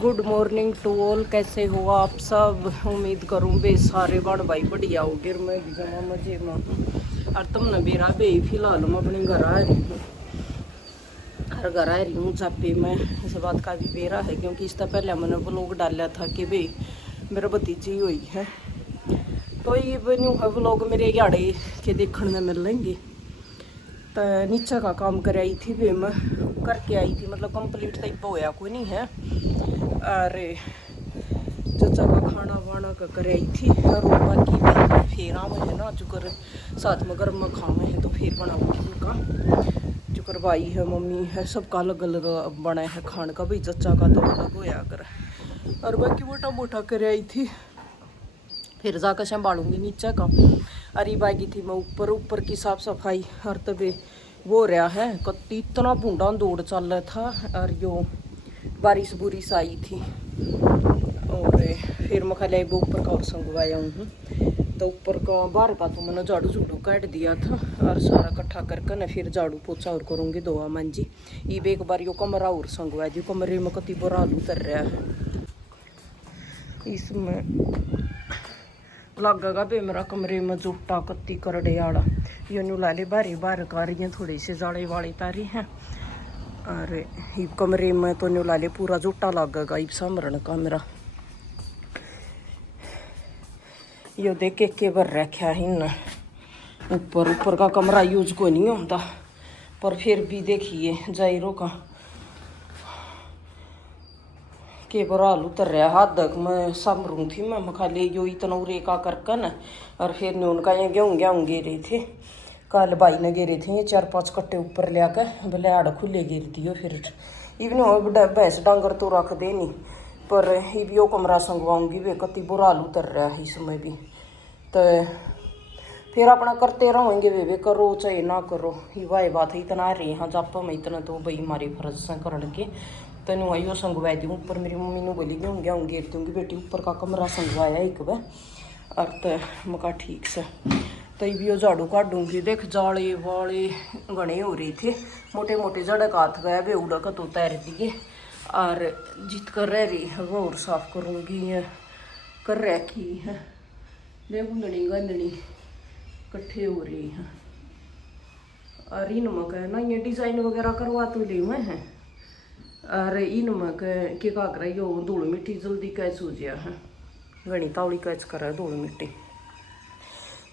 Good morning to all. कैसे हो आप सब? उम्मीद करूँ बे सारे बड़ भाई बढ़िया हो गिर मैं भी जमा मजे में हूँ। और तुम न बेरा बे फिलहाल मैं अपने घर आ रही हूँ। हर घर आ रही हूँ जहाँ पे मैं इस बात का भी बेरा है क्योंकि इससे पहले मैंने व्लॉग डाला था कि बे मेरा भतीजी हुई है, तो ये न्यू है व्लॉग मेरे याड़े के देखने में मिल लेंगे। तो नीचे का काम कर आई थी वे मैं करके आई थी, मतलब कंप्लीट तो होया कोई नहीं है। अरे चचा का खाना वाना का कर आई थी और बाकी फिर आवे है ना चुकर साथ में गर्म खावे है तो फिर बनाऊंगी उनका। चुकर भाई है मम्मी है सबका अलग अलग बना है खाने का, भाई चचा का तो अलग होया कर और बाकी मोटा मोटा कर आई थी। फिर जाकर संभालूंगी नीचे का। अरे बागी थी मैं ऊपर ऊपर की साफ सफाई और तबे वो रहा है कत्ती इतना बूंदा दौड़ चल रहा था और यो बारिश बुरिश आई थी। और फिर मैं खाली वो ऊपर का और संगवाया हूँ तो ऊपर का बाहर का तो मैंने झाड़ू झूड़ू काट दिया था और सारा इकट्ठा करके ना फिर झाड़ू पोछा और करूँगी दोआ मांझी। ये एक बार यो कमरा और संगवा दी, कमरे में कति बुरा उतर रहा है। इसमें लगेगा बे मेरा कमरे में जुटा कत्ती करड़े आड़ा यो न्यू लाले बारी बार का रही हैं थोड़ी सी जाड़े वाली तारी हैं। और ये कमरे में तो न्यू लाले पूरा जुटा लगेगा ये समरण का मेरा। यो देख के भर रखा है इन ऊपर ऊपर का कमरा यूज को नहीं होता पर फिर भी देखिए जायरों का के बराल उतर रहा हाथ तक मैं समरूँ थी मैं खाली यो इतना रेका करके न। और फिर ने उनका ये गेहूँ गेरे थे कल भाई ने गेरे थे ये 4-5 कट्टे ऊपर ले आकर बोले आड़ खुले गेर दियो। फिर इवन भैंस डांगर तो रख दे नहीं पर इब यो कमरा संगवाऊंगी वे कति बुरा उतर रहा है इसमें भी। तो फिर अपना करते रहेंगे वे करो चाहे ना करो ये वाई बात है इतना रहे हाँ जापा में इतना तो भाई हमारे फर्ज से करन के तनु आइयो संगवा दी ऊपर। मेरी मम्मी ने बोली गेहूँ गेर दूँगी बेटी ऊपर का कमरा संगवाया एक बार और तो मका ठीक से तई भी झाड़ू काटूंगी। देख जाले वाले घने हो रहे थे मोटे मोटे जड़े का हाथ गया वे उड़ा का तो तैर दिए और जित कर रह रही है वो और साफ करूँगी कर रखी है वे गुंदनी गंदनी इकट्ठे हो रही हैं। और इनमें कह ना ये डिज़ाइन वगैरह करवा तो ले हुए हैं और इनमें के का कर यो धूल मिट्टी जल्दी कैच हो गया है घनी तावड़ी कैच कर है धूल मिट्टी।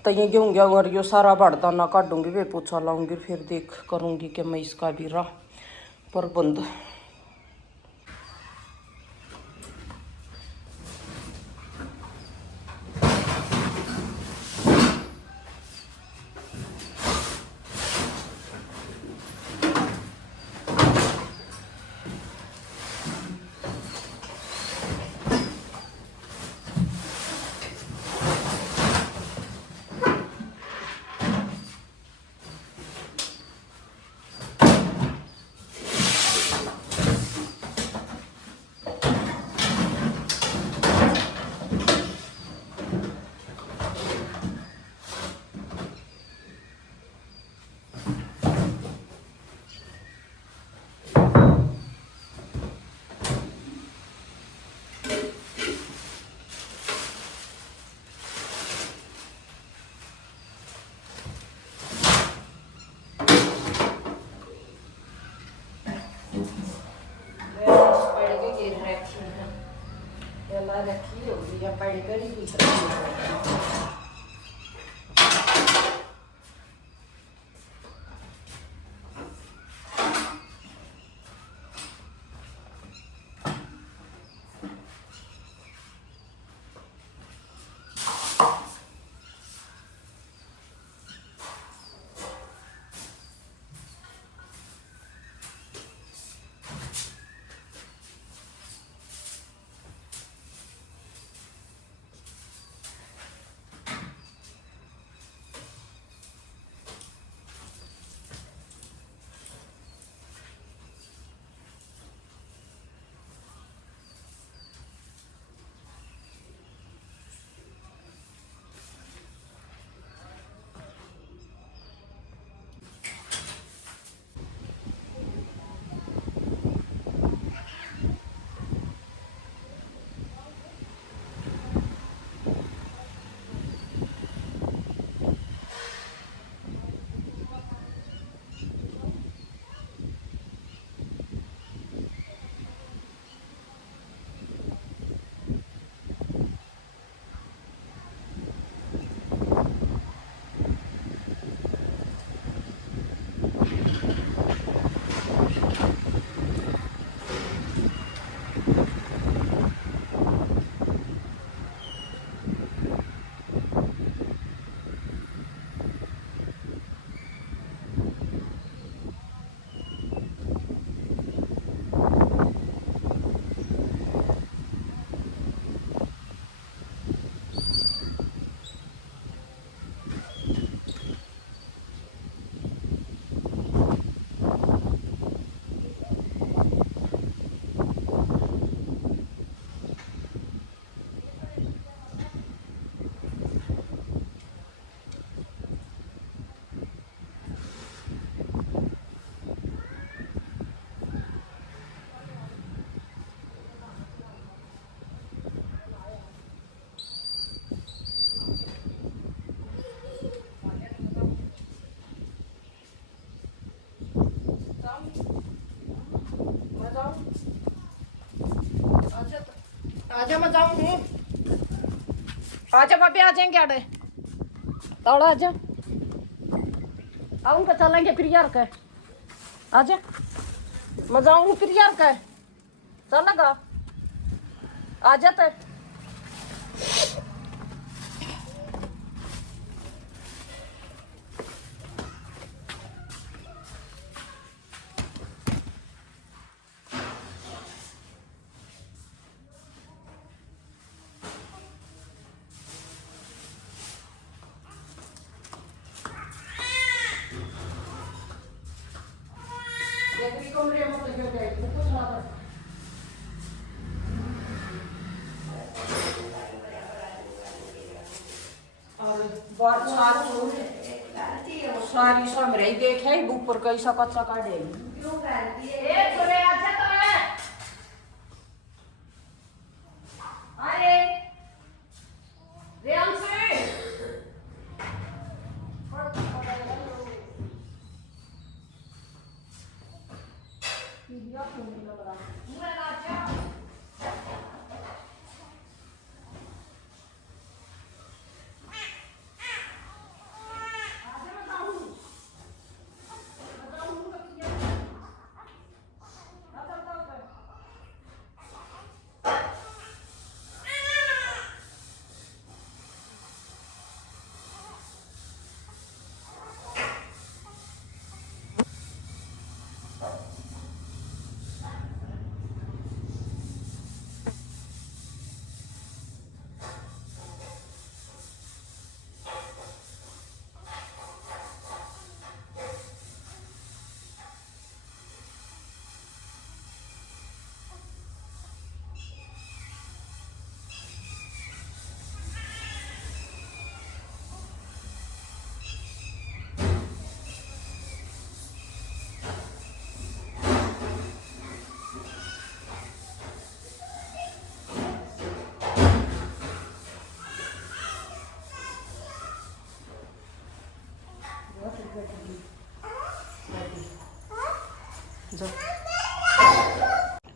तो ये गेहूँ गया और यो सारा बड़दाना काटूंगी वे पोछा लाऊंगी फिर देख करूँगी कि मैं इसका भी रहा प्रबंध। रखी होगी या पढ़ कर ही आजा मैं जाऊँ। आजा भाभी आ जाएंगे आड़े ताड़ा आजा आऊँगा चलेंगे फिर यार का आजा मैं जाऊँगी फिर यार का चलेगा आ जाते सारी सामरे देखे ऊपर कैसा कच्चा काटे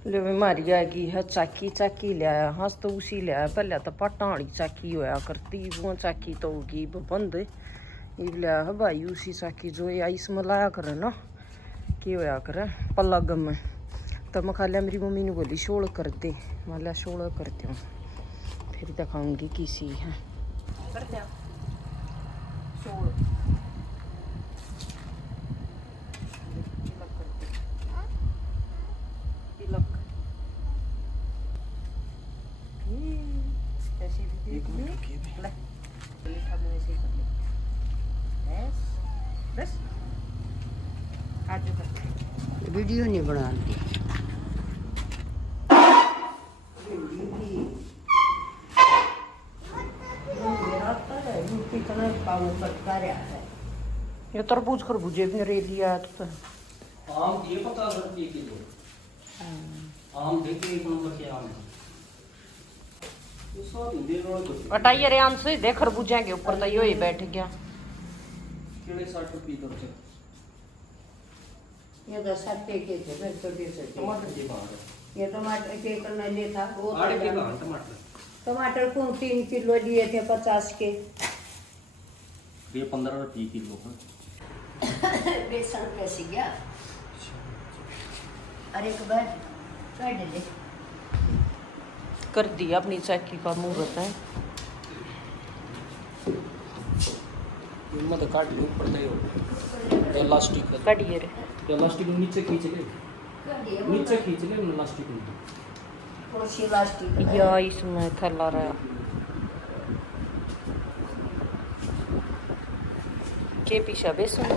ले मारी आएगी है चाकी चाकी लिया हंस तो उसी लिया पहले तो पटाणी चाकी होया करती वो चाकी तो होगी बंद ये लिया है भाई उसी चाकी जो या इसमें लाया करे ना कि होया करे पलग में तो मैं खा लिया मेरी मम्मी ने बोली शोल कर दे मैं लिया शोल करती हूँ फिर दिखाऊंगी किसी है करते हैं शोल वीडियो नहीं बनाती ये तरबूज खरबूजे भी रे लिया तो आम ये 50 रुपये किलो आम देखिए 1 नंबर के आम ये सब दे रो तो हटाइए रे आम से देख खरबूजे के ऊपर तो यो ही बैठ गया किलो 60 रुपये तो से ये तो 60 के थे फिर तो दे सकते टमाटर के बाहर ये टमाटर के करना ले था वो आड़े के बाहर टमाटर टमाटर को 3 किलो लिए थे 50 के ये 15 रुपये किलो है बेसन कैसी गया अरे एक बार काट ले कर दिया अपनी चाकी का मुहूर्त है मत काट लो ऊपर तय इलास्टिक काटिए रे इलास्टिक नीचे खींच ले नीचे खींच ले इलास्टिक कोसी लास्टिक या इसमें थैला रहा के पीछा बेसन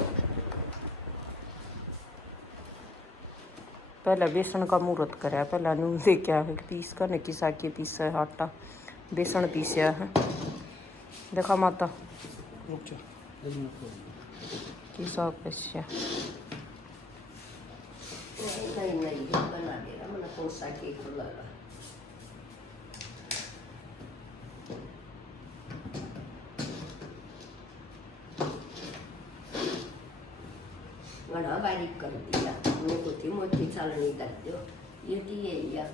पहले बेसन का मुहूर्त करा पहले नून दे क्या है पीस का ने किसा के पीसा है आटा बेसन पीसा है देखा माता रुक जा किसा पीसा नहीं बना दे रहा मैंने कोसा के खुला रहा बड़ा बारीक कर दिया मैं को थी मोटी चालनी कर दो ये दिए या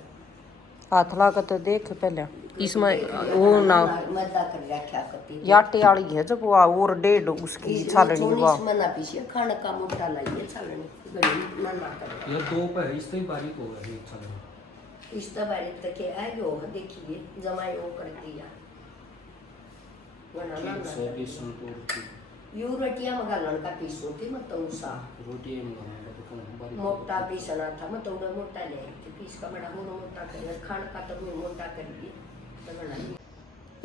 हाथ ला के तो देख पहले इसमें वो ना मैदा कर रखा करती याटे वाली है जब वो और डेढ़ उसकी छालनी हुआ इसमें ना पीछे खाने का मोटा लाइए छालनी गली ना कर ये दो पे इससे ही बारीक हो गया ये अच्छा इस बारे तक आयो देखिए जमाई वो कर दिया बनाना ना 100 बेसन तो यू रोटियां मगालन का पीसो की मत उसा रोटी हम बनाएंगे तो बारीक मोटा पीसना था मत उन्हें मोटा ले तो पीस का बड़ा होना मोटा कर खान का तो मैं मोटा कर दिए तो बना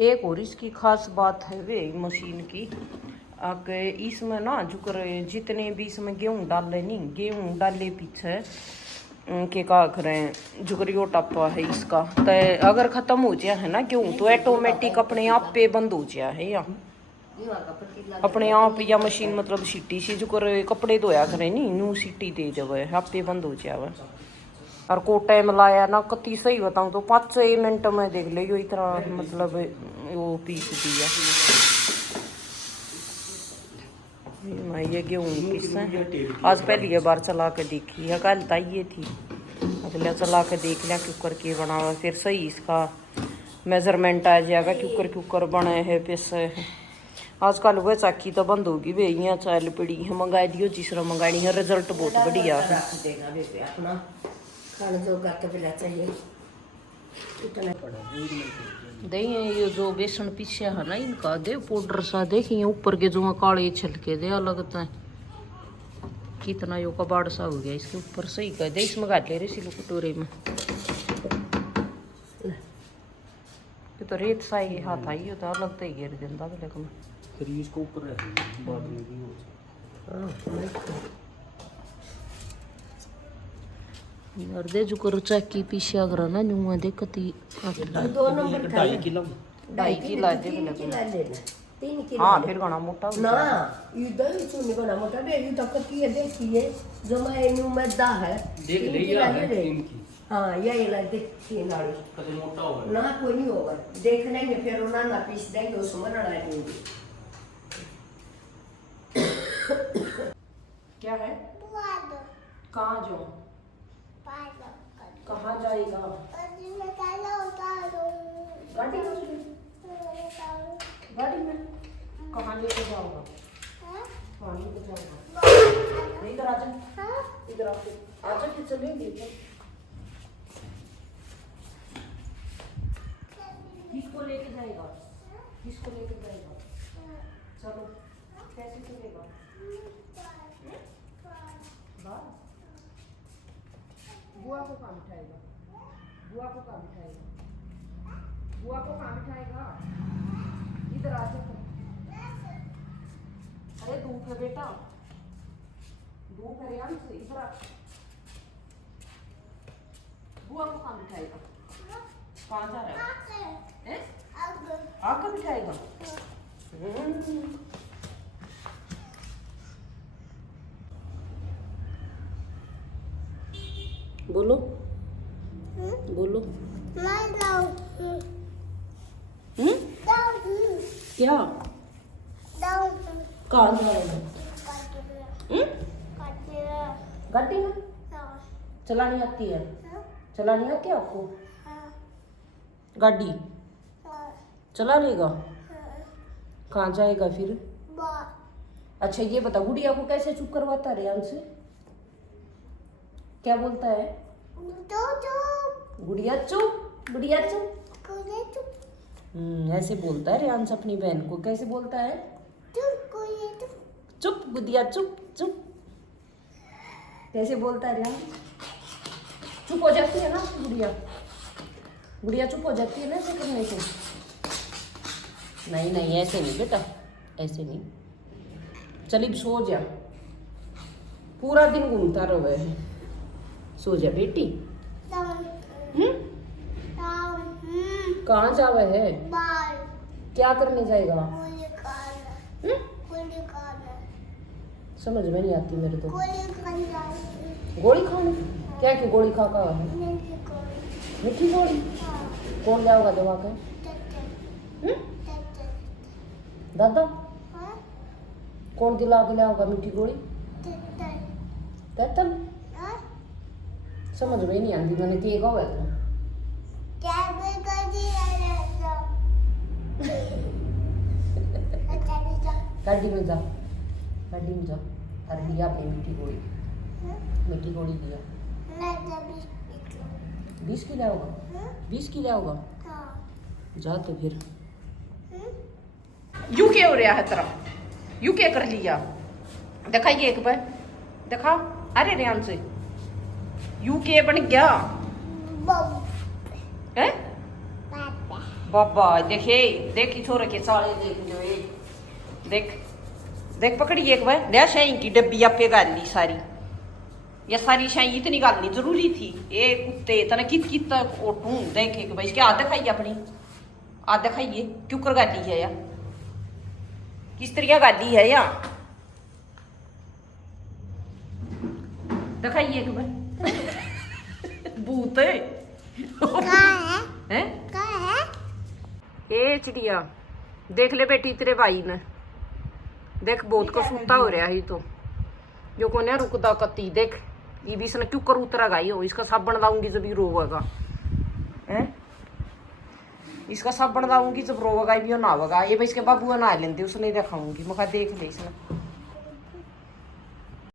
एक और इसकी खास बात है वे मशीन की आके इसमें ना जो कर जितने भी इसमें गेहूँ डाले नहीं गेहूँ डाले पीछे के का करें जुगरियो टप्पा है इसका तो अगर ख़त्म हो जाए है ना गेहूँ तो ऑटोमेटिक अपने आप पे बंद हो जाए है या अपने आप या मशीन मतलब सीटी सी जो कर कपड़े धोया करे नहीं नू सीटी दे जावे आप पे बंद हो जावे और को टाइम लाया ना कति सही बताऊँ तो 5-6 मिनट में देख ले यो इतना मतलब वो पीस दिया मैं ये गेहूँ पीस आज पहली ये बार चला के देखी है कल ये थी अगला चला के देख लिया कुकर के बना हुआ फिर सही इसका मेजरमेंट आ जाएगा कुकर बने है पैसे आजकल वह चाकी तो बंद होगी वे यहाँ चाल पड़ी है मंगाई दियो जिसरा मंगानी है रिजल्ट बहुत बढ़िया है देगा बेबे अपना खाने जो गाते बिला चाहिए इतना पड़ा दही ये जो बेसन पीछे है ना इनका दे पाउडर सा देखिए ऊपर के जो काले छिलके दे लगता है कितना यो कबाड़ सा हो गया इसके ऊपर सही कर दे इसमें गाट ले रहे सिलो कटोरे में ये तो रेत सा ही हाथ आई होता लगता ही गिर देता लेकिन फिर इसको ऊपर रख बाद में भी हो यार दे जो करो चाकी पीछे अगर ना न्यू दे कति 2 नंबर का 2.5 किलो 2.5 किलो दे लेना 3 किलो हाँ फिर घना मोटा हो ना इधर चुनी बना मोटा बे ये तक की है देखिए जो मैं न्यू मैदा है देख ले यार इनकी हां ये ला देखिए नाड़ी कद मोटा होगा ना कोई नहीं होगा देख लेंगे फिर उन्हें ना पीस देंगे उसमें ना डालेंगे क्या है कहाँ जो कहाँ जाएगा गाड़ी में गाड़ी में कहाँ लेके जाओगा कहाँ लेके जाओगा इधर आ जा इधर आजा कि चलेंगे किसको लेके जाएगा किसको लेके जाएगा चलो कैसे चलेगा बुआ को कहाँ बिठाएगा बुआ को कहाँ बिठाएगा बुआ को कहाँ बिठाएगा इधर आ जाओ अरे धूप है बेटा धूप है यार से इधर आ बुआ को कहाँ बिठाएगा कहाँ जा रहा है आग बिठाएगा बोलो बोलो क्या कहाँ जा रहे हो गाड़ी में चलानी आती है चलानी आती है आपको गाड़ी चला लेगा कहाँ जाएगा फिर अच्छा ये बता गुड़िया को कैसे चुप करवाता है रेहान से क्या बोलता है गुड़िया चुप गुड़िया चुप ऐसे बोलता है रेहान अपनी बहन को कैसे बोलता है चुप गुड़िया चुप चुप कैसे बोलता है रेहान चुप हो जाती है ना गुड़िया गुड़िया चुप हो जाती है ना ऐसे करने से नहीं नहीं ऐसे नहीं बेटा ऐसे नहीं चलिए सो जा पूरा दिन घूमता रहे है सो जा बेटी कहाँ जावे है क्या करने जाएगा समझ में नहीं आती मेरे तो गोली खाने क्या की गोली खा का है मीठी गोली कौन लाओगा दवा के दादा कौन दिला के लाओगा मीठी गोली तेतल समझ में नहीं आती मैंने के कहा है गाड़ी में जा, गाड़ी में जा। हर दिया अपनी मिट्टी गोली दिया। 20 की लाओगा? 20 की लाओगा? जा तो फिर। यू क्या हो रहा है तेरा? यू क्या कर लिया? दिखाइए एक बार, दिखा। अरे रेहान से यू के बन गया है? बाबा देखे, देख छोरे के साले, देख जो ये देख देख, पकड़िए एक बार। ले शाही की डब्बी आपे गाली सारी, ये सारी शाही इतनी गालनी जरूरी थी? ये कुत्ते तना कित कित ओटू। देख एक भाई, इसके हाथ दिखाइए अपनी, हाथ दिखाइए। क्यों कर गाली है या किस तरह गाली है या? दिखाइए एक बार। भूत है हैं? ए चिड़िया देख ले बेटी, तेरे भाई ने देख बहुत को सूता हो रहा है तो जो को ने रुकदा कती। देख ये भी इसने क्यों कर उतरा गाई हो। इसका साबन लाऊंगी जब ये रोवेगा हैं, इसका साबन लाऊंगी जब रोवेगा भी नहावेगा। ये भाई इसके बाबू नहा लेंदे, उसने दिखाऊंगी। मैं देख ले इसने